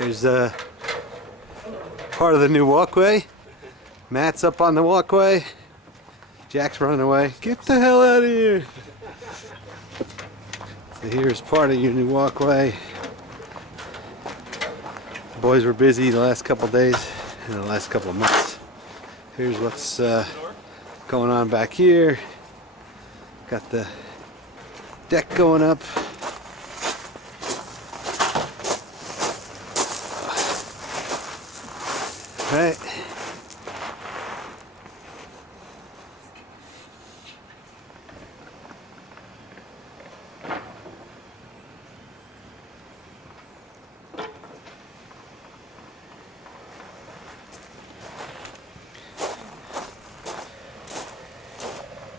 There's part of the new walkway. Matt's up on the walkway. Jack's running away. Get the hell out of here! So here's part of your new walkway. The boys were busy the last couple days and the last couple of months. Here's what's going on back here. Got the deck going up. Right.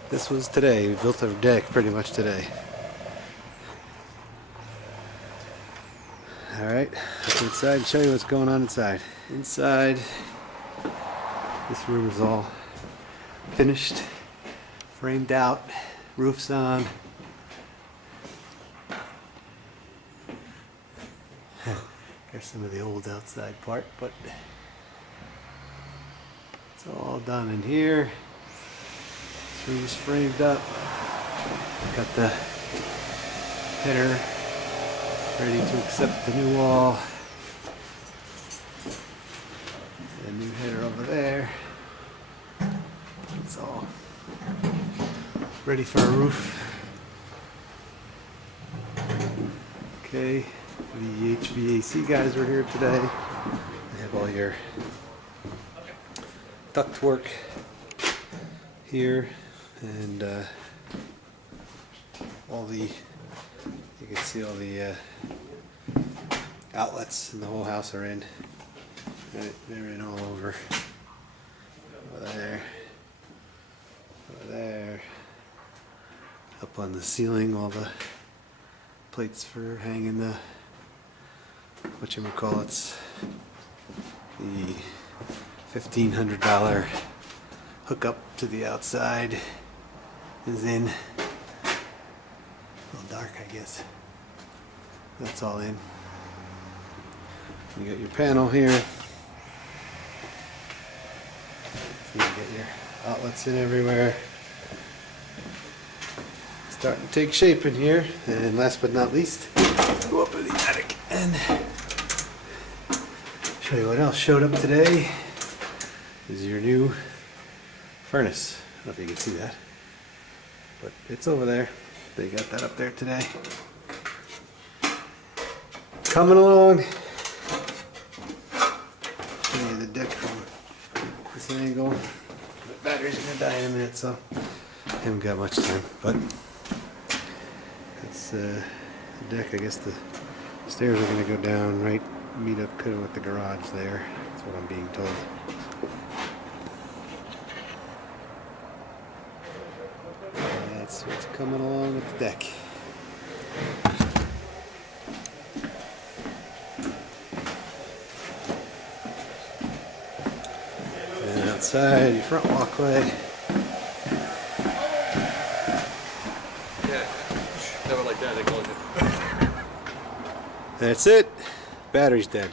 This was today. We built our deck pretty much today. Alright, let's go inside and show you what's going on inside. Inside, this room is all finished, framed out, roof's on. There's some of the old outside part, but it's all done in here. This room's framed up. Got the header ready to accept the new wall. A new header over there. It's all ready for a roof. Okay, the HVAC guys were here today. They have all your duct work here and all the, you can see all the outlets in the whole house are in. Right, they're in all over. Over there. Over there. Up on the ceiling, all the plates for hanging the whatchamacallits. The $1,500 hookup to the outside is in. A little dark, I guess. That's all in. You got your panel here. You get your outlets in everywhere. Starting to take shape in here. And last but not least, go up in the attic and show you what else showed up today. This is your new furnace. I don't know if you can see that, but it's over there. They got that up there today. Coming along. Show you the deck from this angle. The battery's gonna die in a minute, so I haven't got much time. But it's the deck. I guess the stairs are gonna go down right, meet up kind of with the garage there. That's what I'm being told. That's what's coming along with the deck. And outside, your front walkway. Yeah, never like that. They call it. That's it. Battery's dead.